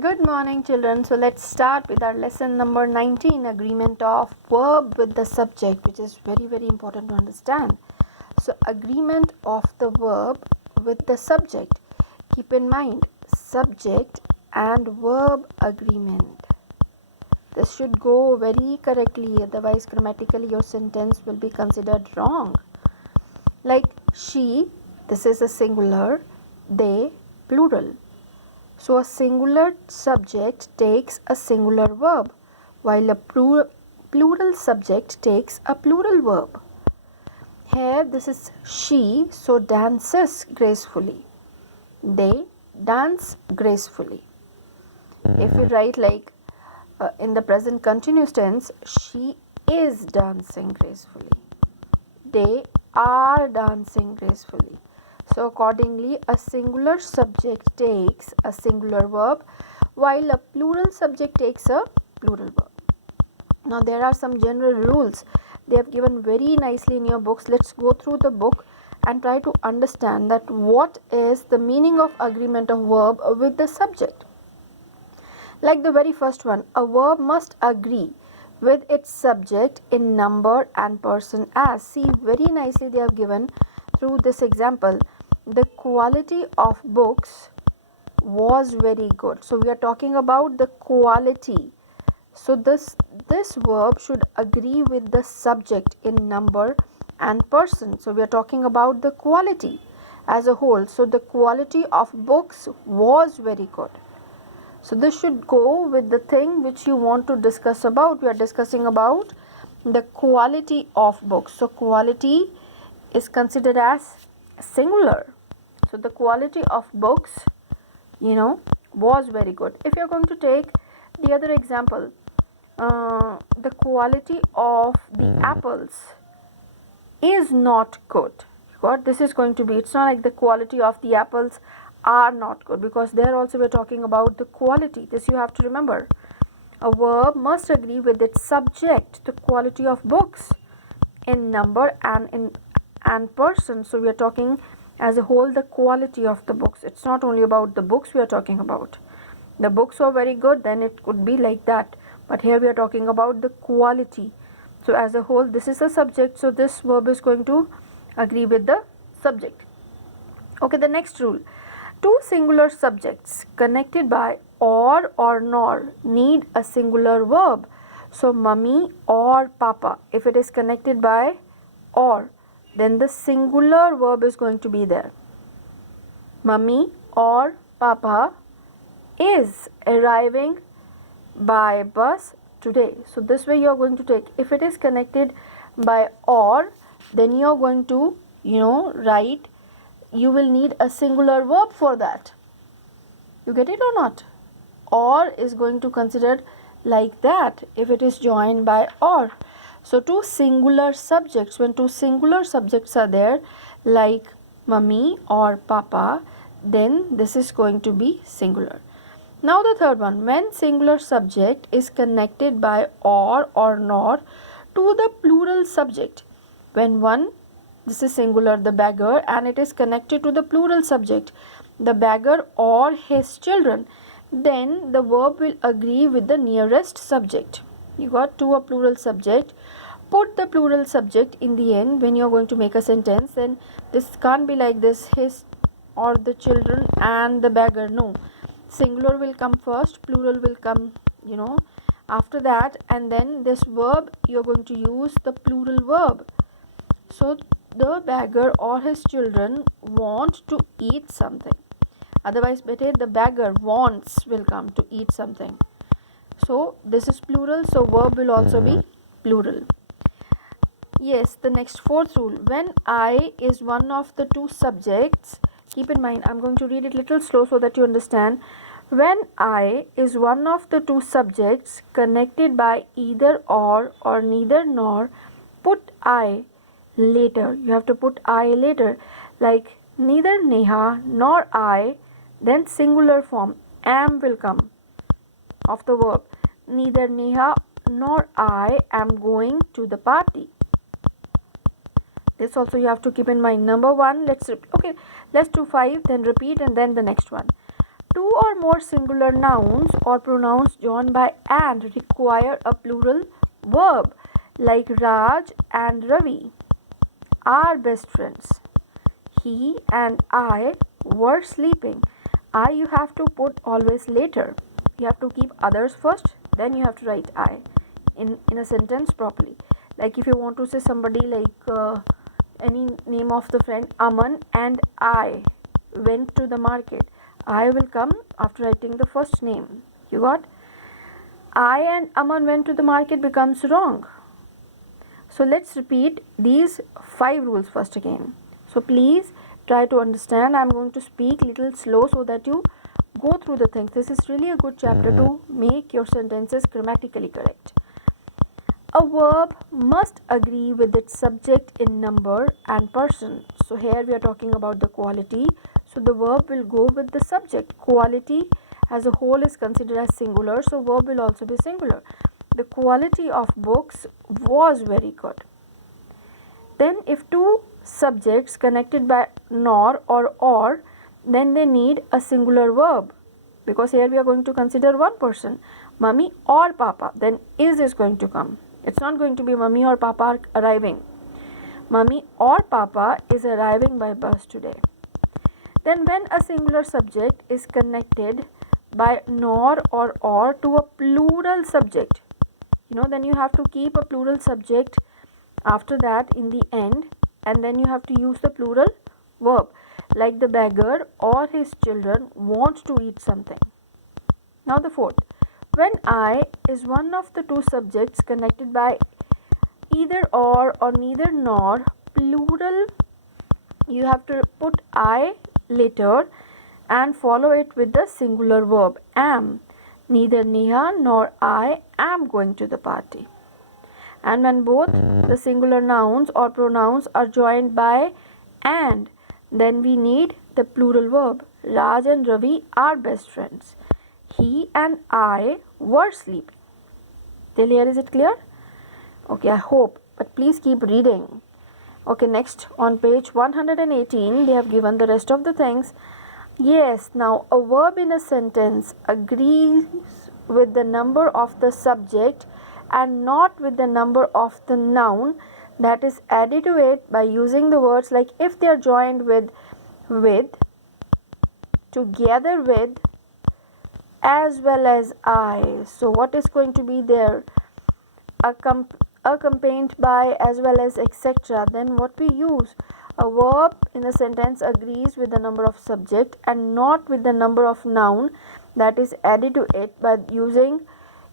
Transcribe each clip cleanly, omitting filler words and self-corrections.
Good morning, children. So let's start with our lesson number 19, agreement of verb with the subject, which is very, very important to understand. So agreement of the verb with the subject. Keep in mind, subject and verb agreement. This should go very correctly, otherwise grammatically your sentence will be considered wrong. Like she, this is a singular, they, plural. So a singular subject takes a singular verb, while a plural subject takes a plural verb. Here this is she, so dances gracefully. They dance gracefully. If we write like in the present continuous tense, she is dancing gracefully. They are dancing gracefully. So accordingly, a singular subject takes a singular verb, while a plural subject takes a plural verb. Now there are some general rules they have given very nicely in your books. Let's go through the book and try to understand that what is the meaning of agreement of verb with the subject. Like the very first one, a verb must agree with its subject in number and person as. See, very nicely they have given through this example. The quality of books was very good. So we are talking about the quality. So this verb should agree with the subject in number and person. So we are talking about the quality as a whole. So the quality of books was very good. So this should go with the thing which you want to discuss about. We are discussing about the quality of books. So quality is considered as singular. So the quality of books, was very good. If you're going to take the other example, the quality of the apples is not good. What this is going to be, it's not like the quality of the apples are not good, because there also we're talking about the quality. This you have to remember. A verb must agree with its subject, the quality of books in number and person. So we are talking as a whole the quality of the books. It's not only about the books we are talking about. The books are very good, then it could be like that. But here we are talking about the quality. So as a whole, this is a subject. So this verb is going to agree with the subject. Okay, the next rule. Two singular subjects connected by or nor need a singular verb. So mummy or papa, if it is connected by or, then the singular verb is going to be there. Mummy or papa is arriving by bus today. So this way you are going to take, if it is connected by or, then you are going to write, you will need a singular verb for that. You get it or not? Or is going to consider like that if it is joined by or. So two singular subjects, when two singular subjects are there like mummy or papa, then this is going to be singular. Now the third one, when singular subject is connected by or nor to the plural subject. When one, this is singular, the beggar, and it is connected to the plural subject, the beggar or his children, then the verb will agree with the nearest subject. You got to a plural subject. Put the plural subject in the end when you are going to make a sentence. Then this can't be like this, his or the children and the beggar. No. Singular will come first, plural will come, after that, and then this verb you are going to use the plural verb. So the beggar or his children want to eat something. Otherwise, better the beggar wants will come to eat something. So this is plural, so verb will also be plural. Yes, the next fourth rule. When I is one of the two subjects, keep in mind, I'm going to read it a little slow so that you understand. When I is one of the two subjects connected by either or neither nor, put I later. You have to put I later. Like neither Neha nor I, then singular form am will come of the verb. Neither Neha nor I am going to the party. This also you have to keep in mind. Number one, let's do 5, then repeat, and then the next one. Two or more singular nouns or pronouns joined by and require a plural verb, like Raj and Ravi are best friends. He and I were sleeping. I you have to put always later. You have to keep others first, then you have to write I in a sentence properly. Like if you want to say somebody like any name of the friend, Aman and I went to the market. I will come after writing the first name. You got? I and Aman went to the market becomes wrong. So let's repeat these 5 rules first again. So please try to understand. I'm going to speak little slow so that you go through the things. This is really a good chapter to make your sentences grammatically correct. A verb must agree with its subject in number and person. So here we are talking about the quality. So the verb will go with the subject. Quality as a whole is considered as singular. So verb will also be singular. The quality of books was very good. Then if two subjects connected by nor or, then they need a singular verb. Because here we are going to consider one person. Mummy or Papa. Then is going to come. It's not going to be Mummy or Papa are arriving. Mummy or Papa is arriving by bus today. Then when a singular subject is connected by nor or to a plural subject, then you have to keep a plural subject after that in the end, and then you have to use the plural verb, like the beggar or his children want to eat something. Now the fourth, when I is one of the two subjects connected by either or neither nor, plural, you have to put I later and follow it with the singular verb am. Neither Neha nor I am going to the party. And when both the singular nouns or pronouns are joined by and, then we need the plural verb. Raj and Ravi are best friends. He and I were sleeping. Till here is it clear? Okay, I hope. But please keep reading. Okay, next on page 118 they have given the rest of the things. Yes, now a verb in a sentence agrees with the number of the subject and not with the number of the noun that is added to it by using the words like if they are joined with, together with, as well as I. So what is going to be there? Accompanied by, as well as, etc. Then what we use? A verb in a sentence agrees with the number of subject and not with the number of noun that is added to it by using,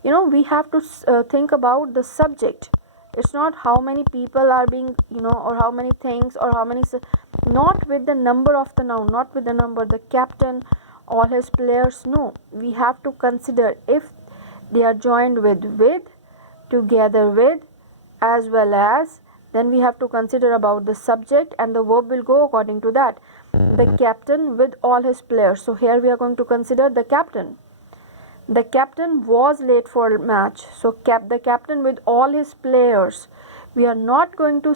we have to think about the subject. It's not how many people are being, or how many things or how many, not with the number of the noun, not with the number, the captain, all his players. No, we have to consider if they are joined with, together with, as well as, then we have to consider about the subject and the verb will go according to that. The captain with all his players. So here we are going to consider the captain. The captain was late for match. So the captain with all his players. We are not going to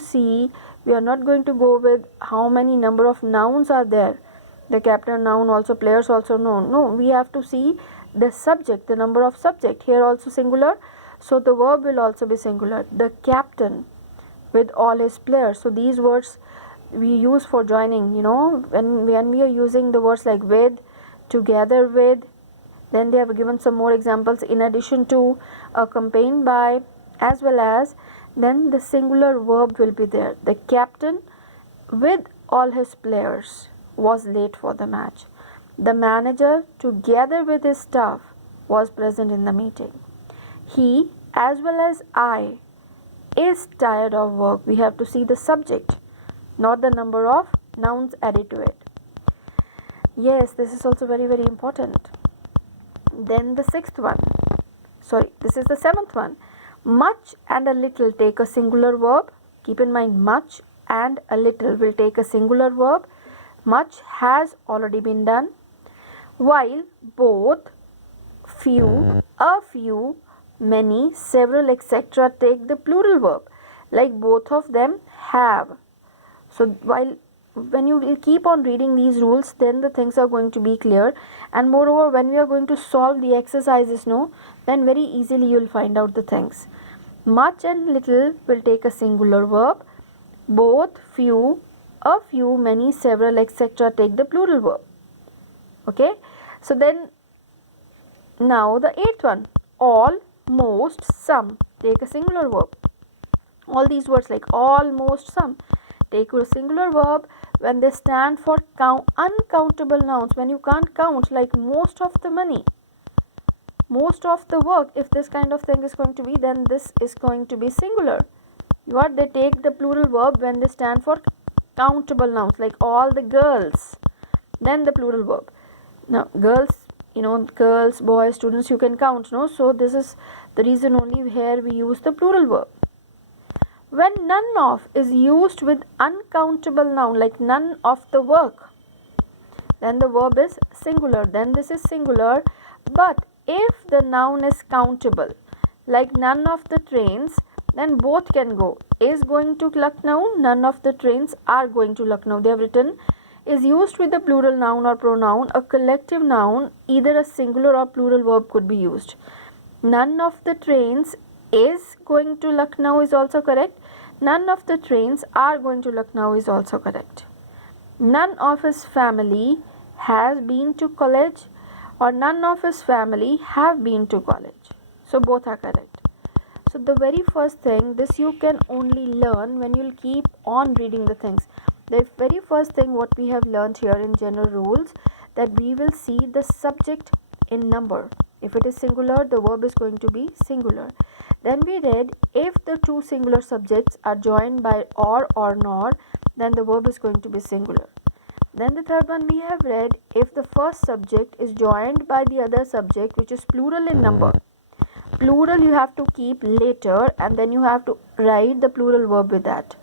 go with how many number of nouns are there. The captain noun also, players also, no, we have to see the subject, the number of subject. Here also singular. So the verb will also be singular. The captain with all his players. So these words we use for joining, when we are using the words like with, together with. Then they have given some more examples in addition to, accompanied by, as well as. Then the singular verb will be there. The captain with all his players was late for the match. The manager together with his staff was present in the meeting. He as well as I is tired of work. We have to see the subject, not the number of nouns added to it. Yes, this is also very, very important. Then the this is the 7th one. Much and a little take a singular verb. Keep in mind, much and a little will take a singular verb. Much has already been done, while both, few, a few, many, several, etc. take the plural verb, like both of them have. So while when you will keep on reading these rules, then the things are going to be clear. And moreover, when we are going to solve the exercises, no, then very easily you will find out the things. Much and little will take a singular verb. Both, few, a few, many, several, etc. take the plural verb. Okay. So then, now the eighth one. All, most, some take a singular verb. All these words like all, most, some take a singular verb when they stand for uncountable nouns. When you can't count, like most of the money, most of the work, if this kind of thing is going to be, then this is going to be singular. What they take the plural verb when they stand for countable nouns, like all the girls, then the plural verb. Now girls, girls, boys, students, you can count, no? So this is the reason only here we use the plural verb. When none of is used with uncountable noun, like none of the work, then the verb is singular, then this is singular. But if the noun is countable, like none of the trains, then both can go. Is going to Lucknow, none of the trains are going to Lucknow. They have written is used with the plural noun or pronoun, a collective noun, either a singular or plural verb could be used. None of the trains is going to Lucknow is also correct. None of the trains are going to Lucknow is also correct. None of his family has been to college, or none of his family have been to college. So both are correct. So the very first thing, this you can only learn when you'll keep on reading the things. The very first thing what we have learned here in general rules, that we will see the subject in number. If it is singular, the verb is going to be singular. Then we read if the two singular subjects are joined by or nor, then the verb is going to be singular. Then the third one we have read if the first subject is joined by the other subject, which is plural in number. Plural you have to keep later, and then you have to write the plural verb with that.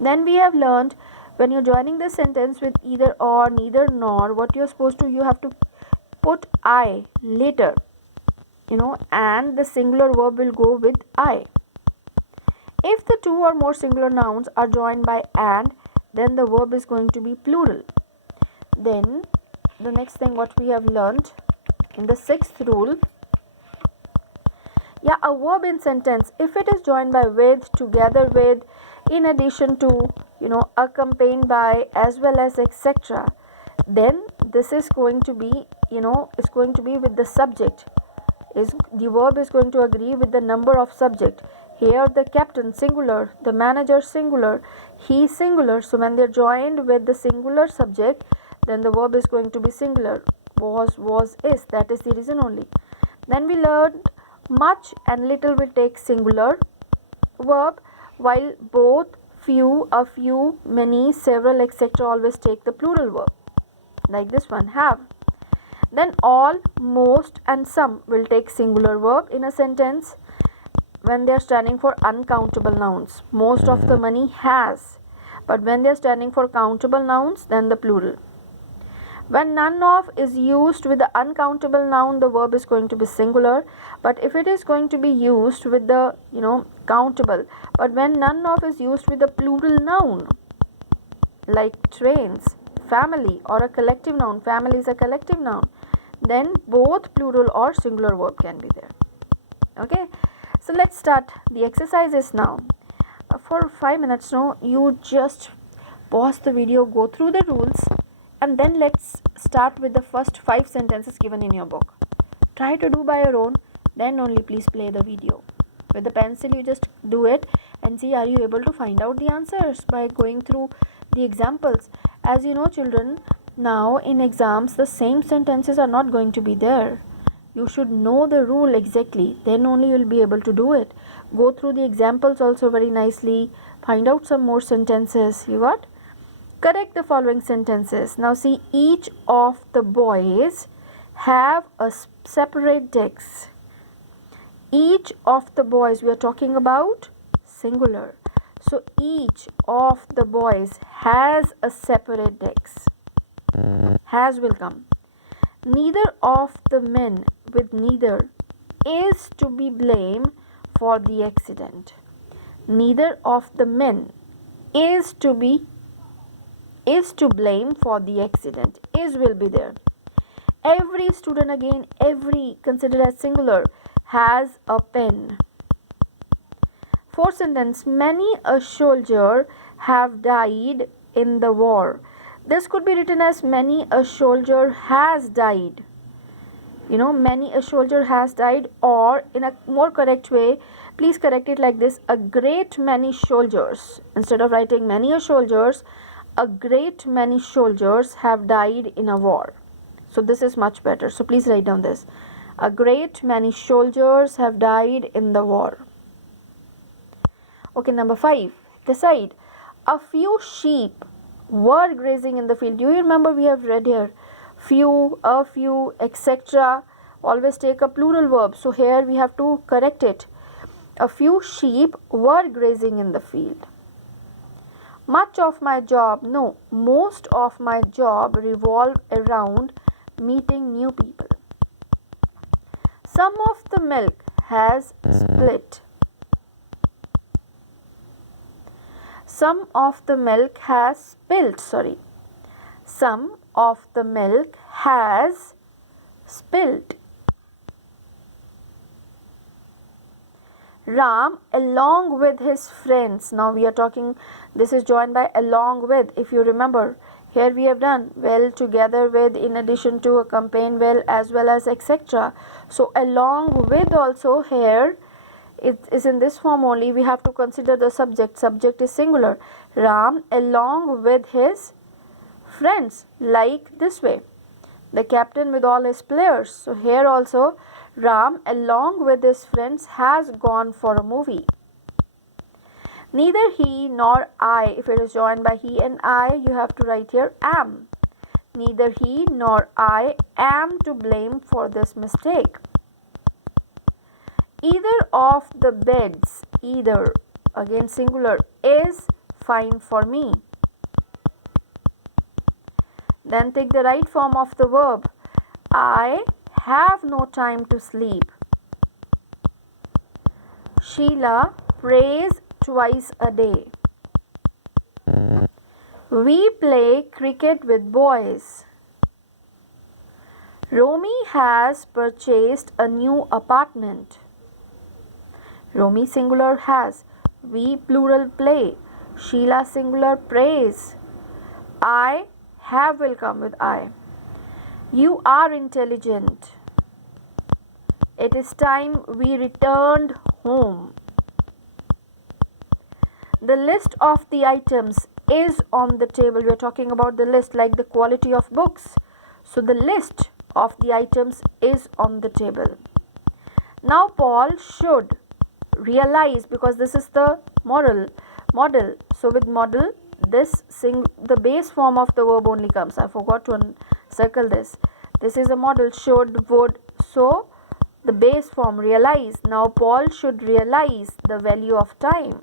Then we have learned when you're joining the sentence with either or, neither nor, what you're supposed to, you have to put I later, and the singular verb will go with I. If the two or more singular nouns are joined by and, then the verb is going to be plural. Then the next thing what we have learned in the sixth rule, a verb in sentence, if it is joined by with, together with, in addition to, accompanied by, as well as, etc., then this is going to be, is going to be with the subject. The verb is going to agree with the number of subject. Here the captain singular, the manager singular, he singular. So when they're joined with the singular subject, then the verb is going to be singular. Was, is. That is the reason only. Then we learned much and little will take singular verb, while both, few, a few, many, several, etc. always take the plural verb. Like this one, have. Then all, most and some will take singular verb in a sentence when they are standing for uncountable nouns. Most of the money has. But when they are standing for countable nouns, then the plural. When none of is used with the uncountable noun, the verb is going to be singular. But if it is going to be used with the, countable, but when none of is used with the plural noun, like trains, family, or a collective noun, family is a collective noun, then both plural or singular verb can be there. Okay, so let's start the exercises now. For 5 minutes now, you just pause the video, go through the rules, and then let's start with the first 5 sentences given in your book. Try to do by your own, then only please play the video. With the pencil you just do it and see are you able to find out the answers by going through the examples. As you know children, now in exams the same sentences are not going to be there. You should know the rule exactly, then only you will be able to do it. Go through the examples also very nicely, find out some more sentences. You got? Correct the following sentences. Now see, each of the boys have a separate desk. Each of the boys, we are talking about singular. So each of the boys has a separate desk. Has will come. Neither of the men with neither is to be blamed for the accident. Neither of the men is to be is to blame for the accident. Is will be there. Every student, again, every considered as singular, has a pen. Fourth sentence, many a soldier have died in the war. This could be written as many a soldier has died. Many a soldier has died, or in a more correct way, please correct it like this: a great many soldiers. Instead of writing many a soldiers, a great many soldiers have died in a war. So this is much better. So please write down this: a great many soldiers have died in the war. Okay, number 5. Decide. A few sheep were grazing in the field. Do you remember we have read here? Few, a few, etc. Always take a plural verb. So here we have to correct it. A few sheep were grazing in the field. Much of my job, no, most of my job revolve around meeting new people. Some of the milk has split. Some of the milk has spilled. Some of the milk has spilled. Ram, along with his friends. Now we are talking, this is joined by along with. If you remember, here we have done well, together with, in addition to, accompany well, as well as, etc. So along with also here, it is in this form only. We have to consider the subject. Subject is singular. Ram along with his friends, like this way. The captain with all his players. So here also, Ram along with his friends has gone for a movie. Neither he nor I, if it is joined by he and I, you have to write here am. Neither he nor I am to blame for this mistake. Either of the beds, either, again singular, is fine for me. Then take the right form of the verb. I have no time to sleep. Sheila prays twice a day. We play cricket with boys. Romy has purchased a new apartment. Romy singular has. We plural play. Sheila singular prays. I have will come with I. You are intelligent. It is time we returned home. The list of the items is on the table. We are talking about the list, like the quality of books. So the list of the items is on the table. Now Paul should realize, because this is the model. So with model, the base form of the verb only comes. I forgot to circle this. This is a model, should, would. So the base form, realize. Now Paul should realize the value of time.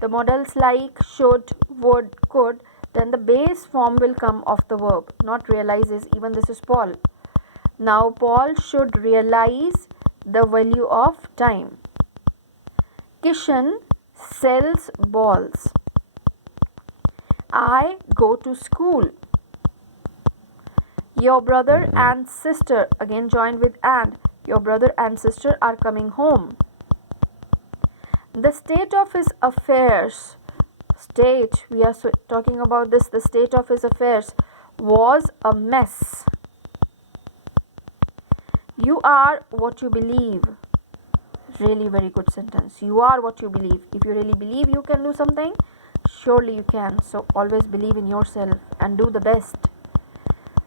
The models like should, would, could, then the base form will come of the verb, not realizes. Even this is Paul. Now Paul should realize the value of time. Kishan sells balls. I go to school. Your brother and sister, again joined with and, your brother and sister are coming home. The state of his affairs, we are talking about this, the state of his affairs was a mess. You are what you believe. Really very good sentence. You are what you believe. If you really believe you can do something, surely you can. So always believe in yourself and do the best.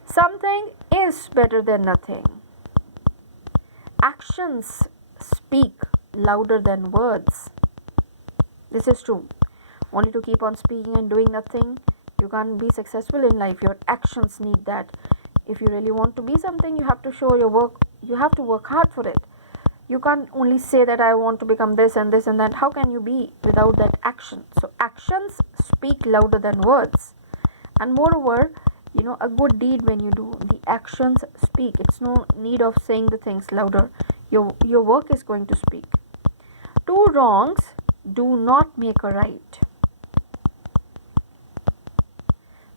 Something is better than nothing. Actions speak louder than words. This is true. Only to keep on speaking and doing nothing, you can't be successful in life. Your actions need that. If you really want to be something, you have to show your work. You have to work hard for it. You can't only say that I want to become this and this and that. How can you be without that action? So actions speak louder than words. And moreover, a good deed when you do, the actions speak. It's no need of saying the things louder. Your work is going to speak. Two wrongs do not make a right.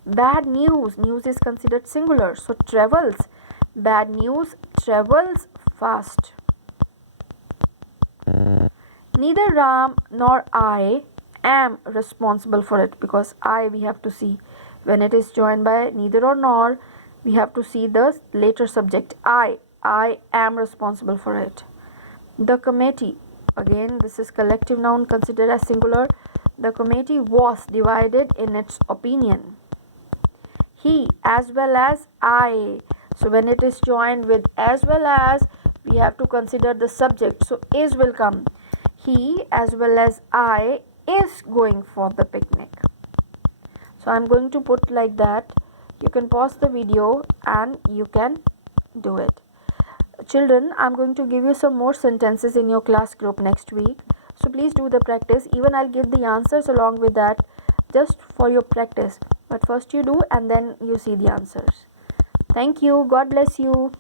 Bad news. News is considered singular. So travels. Bad news travels fast. Neither Ram nor I am responsible for it, because I we have to see when it is joined by neither or nor, we have to see the later subject I am responsible for it. The committee, again this is collective noun considered as singular. The committee was divided in its opinion. He as well as I. So when it is joined with as well as, we have to consider the subject. So is will come. He as well as I is going for the picnic. So I'm going to put like that. You can pause the video and you can do it. Children, I'm going to give you some more sentences in your class group next week. So please do the practice. Even I'll give the answers along with that, just for your practice. But first you do and then you see the answers. Thank you. God bless you.